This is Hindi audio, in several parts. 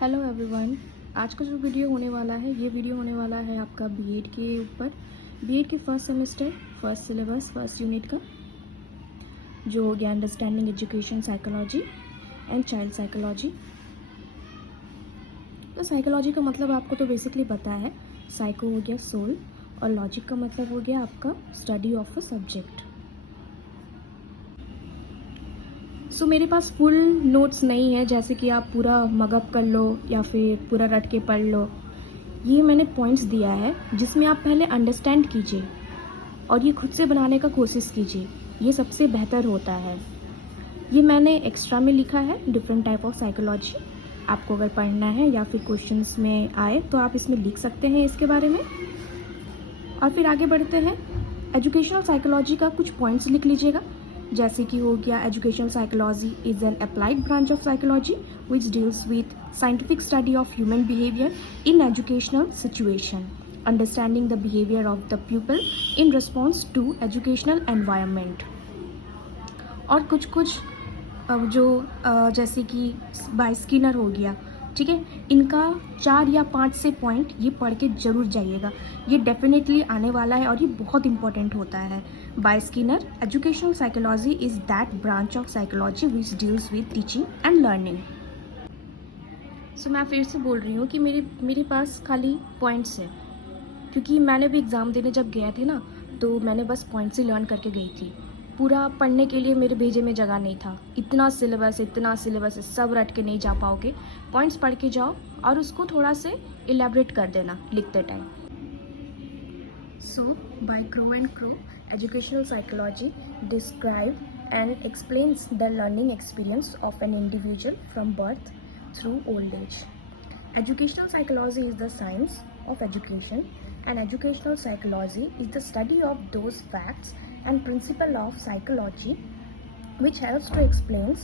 Hello everyone. आज का जो वीडियो होने वाला है ये वीडियो होने वाला है आपका बीएड के ऊपर। बीएड के first semester first syllabus first unit का जो हो गया understanding education psychology and child psychology. तो साइकोलॉजी का मतलब आपको तो बेसिकली पता है। साइको हो गया सोल और लॉजिक का मतलब हो गया आपका स्टडी ऑफ अ सब्जेक्ट। सो मेरे पास फुल नोट्स नहीं है जैसे कि आप पूरा मगअप कर लो या फिर पूरा रट के पढ़ लो। ये मैंने पॉइंट्स दिया है जिसमें आप पहले अंडरस्टैंड कीजिए और ये खुद से बनाने का कोशिश कीजिए, ये सबसे बेहतर होता है। ये मैंने एक्स्ट्रा में लिखा है डिफरेंट टाइप ऑफ साइकोलॉजी। आपको अगर पढ़ना है या फिर क्वेश्चंस में आए तो आप इसमें लिख सकते हैं इसके बारे में। और फिर आगे बढ़ते हैं। एजुकेशनल साइकोलॉजी का कुछ पॉइंट्स लिख लीजिएगा जैसे कि हो गया educational psychology is an applied branch of psychology which deals with scientific study of human behaviour in educational situation, understanding the behaviour of the people in response to educational environment. और कुछ जो जैसे कि बाय स्किनर हो गया, ठीक है, इनका 4 या 5 से पॉइंट ये पढ़ के ज़रूर जाइएगा। ये डेफिनेटली आने वाला है और ये बहुत इंपॉर्टेंट होता है। By Skinner, educational psychology is that branch of psychology which deals with teaching and learning. So मैं फिर से बोल रही हूँ कि मेरे पास खाली पॉइंट्स है क्योंकि मैंने भी एग्ज़ाम देने जब गए थे ना तो मैंने बस पॉइंट्स ही लर्न करके गई थी। पूरा पढ़ने के लिए मेरे भेजे में जगह नहीं था। इतना सिलेबस है, सब रट के नहीं जा पाओगे। पॉइंट्स पढ़ के जाओ और उसको थोड़ा से इलेबरेट कर देना लिखते time. So by Crow and Crow, educational psychology describe and explains the learning experience of an individual from birth through old age. Educational psychology is the science of education, and educational psychology is the study of those facts and principles of psychology which helps to explain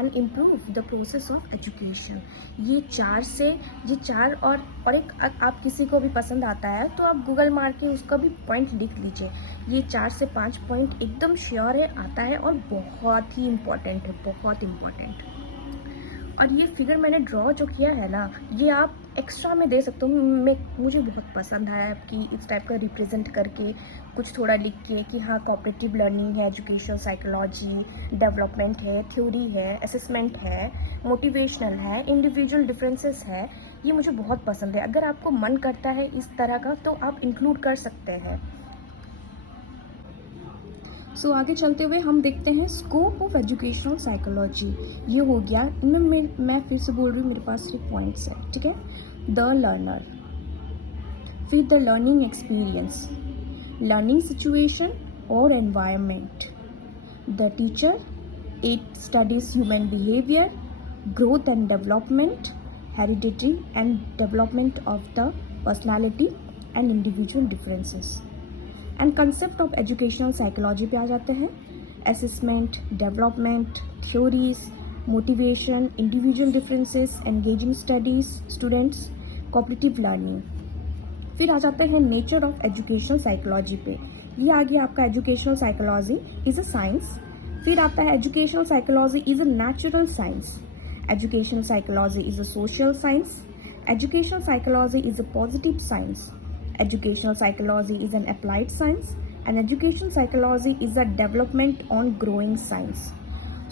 and improve the process of education। ये चार और एक आप किसी को भी पसंद आता है तो आप गूगल मार के उसका भी पॉइंट लिख लीजिए। ये 4 से 5 पॉइंट एकदम श्योर है आता है और बहुत ही इम्पोर्टेंट है, बहुत इम्पोर्टेंट। और ये फिगर मैंने ड्रॉ जो किया है ना, ये आप एक्स्ट्रा में दे सकते हो। मुझे बहुत पसंद आया कि इस टाइप का रिप्रेजेंट करके कुछ थोड़ा लिख के कि हाँ कोऑपरेटिव लर्निंग है, एजुकेशनल साइकोलॉजी, डेवलपमेंट है, थ्योरी है, असेसमेंट है, मोटिवेशनल है, इंडिविजुअल डिफरेंसेस है। ये मुझे बहुत पसंद है। अगर आपको मन करता है इस तरह का तो आप इंक्लूड कर सकते हैं। सो आगे चलते हुए हम देखते हैं स्कोप ऑफ एजुकेशनल साइकोलॉजी। ये हो गया, इनमें मैं फिर से बोल रही हूँ, मेरे पास सिर्फ पॉइंट्स है, ठीक है। द लर्नर, फिर the learning experience, learning situation और environment, the teacher, it studies human behaviour, growth and development, heredity and development of the personality and individual differences. And concept of educational psychology पे आ जाते हैं। Assessment, development, theories, motivation, individual differences, engaging studies, students, cooperative learning. फिर आ जाते हैं नेचर ऑफ एजुकेशनल साइकोलॉजी पे। ये आ गया आपका educational psychology is a science. फिर आता है educational psychology is a natural science, educational psychology is a social science, educational psychology is a positive science, educational psychology is an applied science, and educational psychology is a development on growing science।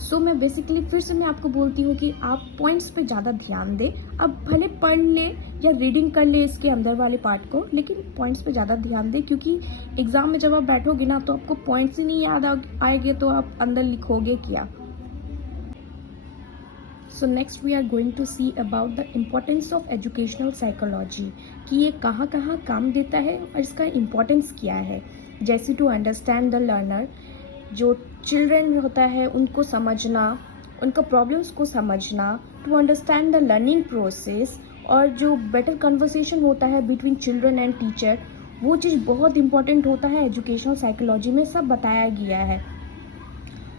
सो मैं बेसिकली फिर से मैं आपको बोलती हूँ कि आप पॉइंट्स पे ज़्यादा ध्यान दें। अब भले पढ़ लें या रीडिंग कर लें इसके अंदर वाले पार्ट को, लेकिन पॉइंट्स पे ज़्यादा ध्यान दें क्योंकि एग्ज़ाम में जब आप बैठोगे ना तो आपको पॉइंट्स ही नहीं याद आएंगे तो आप अंदर लिखोगे क्या। So next we are going to see about the importance of educational psychology, कि ये कहाँ कहाँ काम देता है और इसका इम्पोर्टेंस क्या है। जैसे टू अंडरस्टैंड द लर्नर, जो चिल्ड्रन होता है उनको समझना, उनका प्रॉब्लम्स को समझना, to understand the learning process, और जो बेटर कन्वर्सेशन होता है बिटवीन चिल्ड्रन एंड टीचर, वो चीज़ बहुत इंपॉर्टेंट होता है। एजुकेशनल साइकोलॉजी में सब बताया गया है।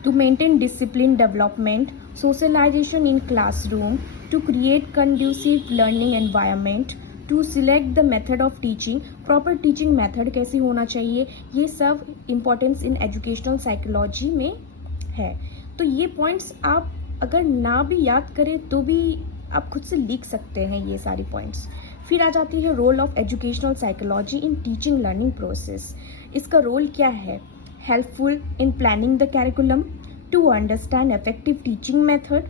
To maintain discipline development, socialization in classroom, to create conducive learning environment, to select the method of teaching, proper teaching method कैसे होना चाहिए, ये सब importance in educational psychology में है। तो ये points आप अगर ना भी याद करें तो भी आप खुद से लिख सकते हैं ये सारी पॉइंट्स। फिर आ जाती है role of educational psychology in teaching learning process. इसका रोल क्या है? Helpful in planning the curriculum, to understand effective teaching method,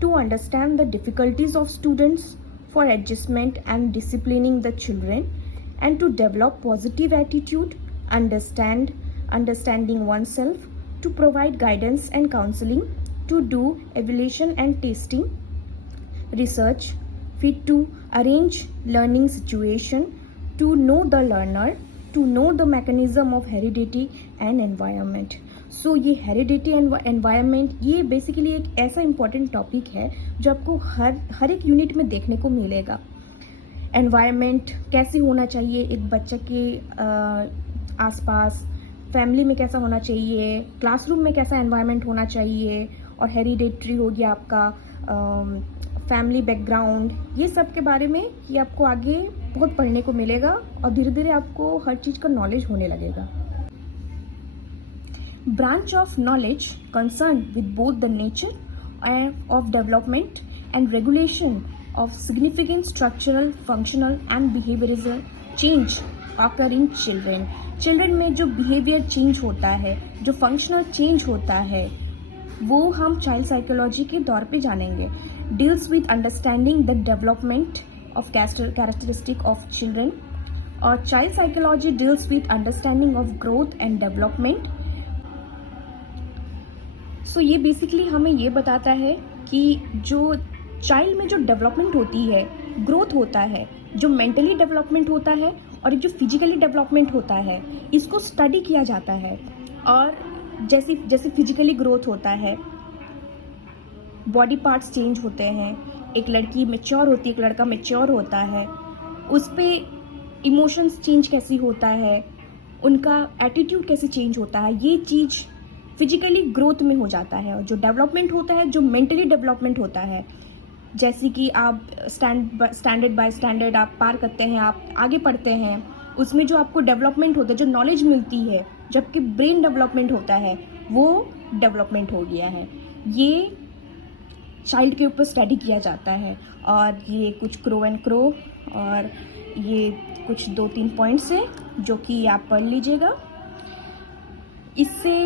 to understand the difficulties of students, for adjustment and disciplining the children, and to develop positive attitude, understanding oneself, to provide guidance and counseling, to do evaluation and testing, research, fit to arrange learning situation, to know the learner, to know the mechanism of heredity and environment. सो ये हेरिडिटी एंड एनवायरनमेंट, ये बेसिकली एक ऐसा इम्पॉर्टेंट टॉपिक है जो आपको हर एक यूनिट में देखने को मिलेगा। एनवायरनमेंट कैसे होना चाहिए एक बच्चे के आसपास, फैमिली में कैसा होना चाहिए, क्लासरूम में कैसा एनवायरनमेंट होना चाहिए, और हेरिडिटरी हो गया आपका फैमिली बैकग्राउंड, ये सब के बारे में ये आपको आगे बहुत पढ़ने को मिलेगा और धीरे धीरे आपको हर चीज़ का नॉलेज होने लगेगा। Branch of knowledge concerned with both the nature of development and regulation of significant structural, functional and behavioral change occur in children. Children में जो behavior change होता है, जो functional change होता है, वो हम child psychology के दौर पे जानेंगे। Deals with understanding the development of characteristic of children, और child psychology deals with understanding of growth and development। सो ये बेसिकली हमें ये बताता है कि जो चाइल्ड में जो डेवलपमेंट होती है, ग्रोथ होता है, जो मेंटली डेवलपमेंट होता है और जो फिजिकली डेवलपमेंट होता है, इसको स्टडी किया जाता है। और जैसे जैसे फिजिकली ग्रोथ होता है, बॉडी पार्ट्स चेंज होते हैं, एक लड़की मैच्योर होती है, एक लड़का मैच्योर होता है, उस पर इमोशंस चेंज कैसी होता है, उनका एटीट्यूड कैसे चेंज होता है, ये चीज़ फिजिकली ग्रोथ में हो जाता है। और जो डेवलपमेंट होता है, जो मेंटली डेवलपमेंट होता है, जैसे कि आप स्टैंडर्ड बाय स्टैंडर्ड आप पार करते हैं, आप आगे पढ़ते हैं, उसमें जो आपको डेवलपमेंट होता है, जो नॉलेज मिलती है, जबकि ब्रेन डेवलपमेंट होता है, वो डेवलपमेंट हो गया है। ये चाइल्ड के ऊपर स्टडी किया जाता है। और ये कुछ क्रो एंड क्रो और ये कुछ 2-3 पॉइंट्स हैं जो कि आप पढ़ लीजिएगा। इससे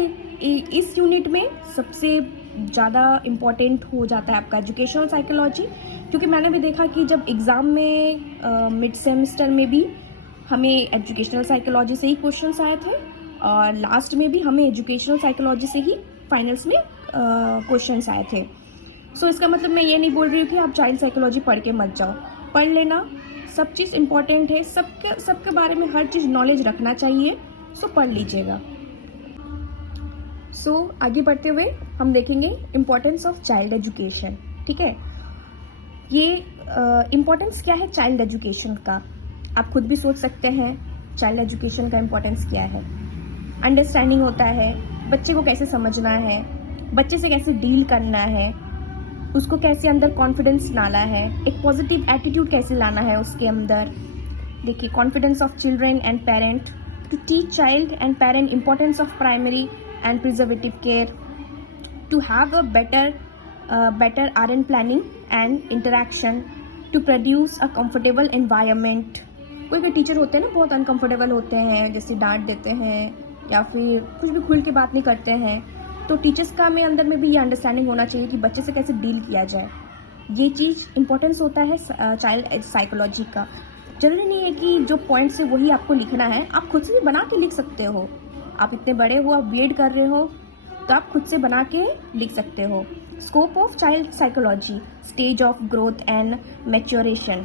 इस यूनिट में सबसे ज़्यादा इम्पॉर्टेंट हो जाता है आपका एजुकेशनल साइकोलॉजी, क्योंकि मैंने भी देखा कि जब एग्ज़ाम में मिड सेमेस्टर में भी हमें एजुकेशनल साइकोलॉजी से ही क्वेश्चंस आए थे, और लास्ट में भी हमें एजुकेशनल साइकोलॉजी से ही फाइनल्स में क्वेश्चंस आए थे। सो इसका मतलब मैं ये नहीं बोल रही हूँ कि आप चाइल्ड साइकोलॉजी पढ़ के मत जाओ, पढ़ लेना, सब चीज़ इम्पॉर्टेंट है, सबके बारे में हर चीज़ नॉलेज रखना चाहिए। सो पढ़ लीजिएगा। सो आगे बढ़ते हुए हम देखेंगे इम्पोर्टेंस ऑफ चाइल्ड एजुकेशन। ठीक है, ये इम्पोर्टेंस क्या है चाइल्ड एजुकेशन का, आप खुद भी सोच सकते हैं चाइल्ड एजुकेशन का इम्पोर्टेंस क्या है। अंडरस्टैंडिंग होता है, बच्चे को कैसे समझना है, बच्चे से कैसे डील करना है, उसको कैसे अंदर कॉन्फिडेंस लाना है, एक पॉजिटिव एटीट्यूड कैसे लाना है उसके अंदर। देखिए, confidence of children and parent, to teach child and parent importance of primary and preservative care, to have a better RN planning and interaction, to produce a comfortable environment। कोई टीचर होते हैं ना बहुत अनकंफर्टेबल होते हैं, जैसे डांट देते हैं या फिर कुछ भी खुल के बात नहीं करते हैं, तो टीचर्स का में अंदर में भी ये अंडरस्टैंडिंग होना चाहिए कि बच्चे से कैसे डील किया जाए। ये चीज़ इंपॉर्टेंस होता है चाइल्ड साइकोलॉजी का। जरूरी नहीं है कि जो पॉइंट्स है वही आपको लिखना है, आप खुद से भी बना के लिख सकते हो। आप इतने बड़े हो, आप बीएड कर रहे हो, तो आप खुद से बना के लिख सकते हो। Scope of child psychology, stage of growth and maturation,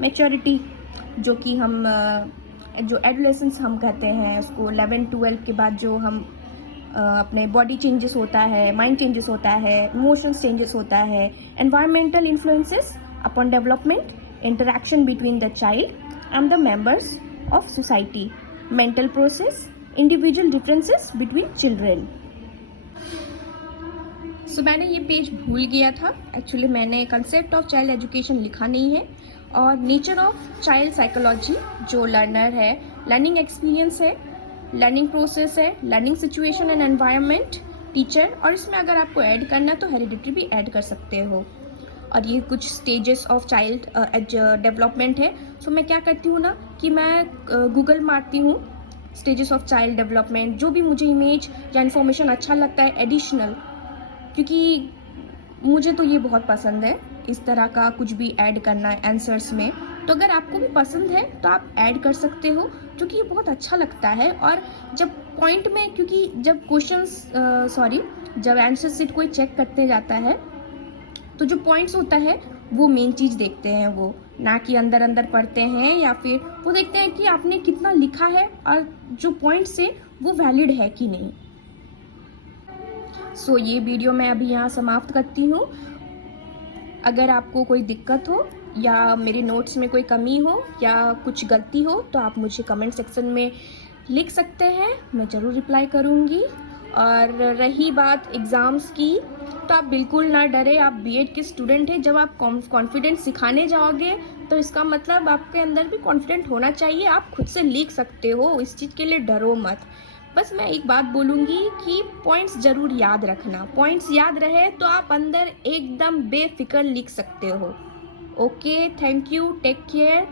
maturity जो कि हम जो एडोलेसेंस हम कहते हैं उसको, 11-12 के बाद जो हम अपने बॉडी चेंजेस होता है, माइंड चेंजेस होता है, इमोशंस चेंजेस होता है, environmental influences upon development, interaction between the child and the members of society, mental process, individual differences between children. So मैंने ये पेज भूल गया था, एक्चुअली मैंने कंसेप्ट ऑफ चाइल्ड एजुकेशन लिखा नहीं है, और नेचर ऑफ चाइल्ड साइकोलॉजी जो लर्नर है, लर्निंग एक्सपीरियंस है, लर्निंग प्रोसेस है, learning situation and environment, teacher, और इसमें अगर आपको ऐड करना है तो हेरिडिटरी भी ऐड कर सकते हो। और ये कुछ stages of child age development है। सो मैं क्या करती हूँ ना कि मैं गूगल मारती हूँ स्टेजेस ऑफ चाइल्ड डेवलपमेंट, जो भी मुझे इमेज या इन्फॉर्मेशन अच्छा लगता है एडिशनल, क्योंकि मुझे तो ये बहुत पसंद है इस तरह का कुछ भी ऐड करना आंसर्स में। तो अगर आपको भी पसंद है तो आप ऐड कर सकते हो, क्योंकि ये बहुत अच्छा लगता है। और जब पॉइंट में, क्योंकि जब जब आंसर सीट कोई चेक करते जाता है तो जो पॉइंट्स होता है वो मेन चीज़ देखते हैं, वो ना कि अंदर अंदर पढ़ते हैं, या फिर वो देखते हैं कि आपने कितना लिखा है और जो पॉइंट्स है वो वैलिड है कि नहीं। सो ये वीडियो मैं अभी यहाँ समाप्त करती हूँ। अगर आपको कोई दिक्कत हो या मेरे नोट्स में कोई कमी हो या कुछ गलती हो तो आप मुझे कमेंट सेक्शन में लिख सकते हैं, मैं ज़रूर रिप्लाई करूँगी। और रही बात एग्ज़ाम्स की, तो आप बिल्कुल ना डरे, आप बीएड के स्टूडेंट हैं। जब आप कॉन्फिडेंट सिखाने जाओगे तो इसका मतलब आपके अंदर भी कॉन्फिडेंट होना चाहिए, आप खुद से लिख सकते हो, इस चीज़ के लिए डरो मत। बस मैं एक बात बोलूँगी कि पॉइंट्स ज़रूर याद रखना, पॉइंट्स याद रहे तो आप अंदर एकदम बेफिक्र लिख सकते हो। Okay, thank you, take care.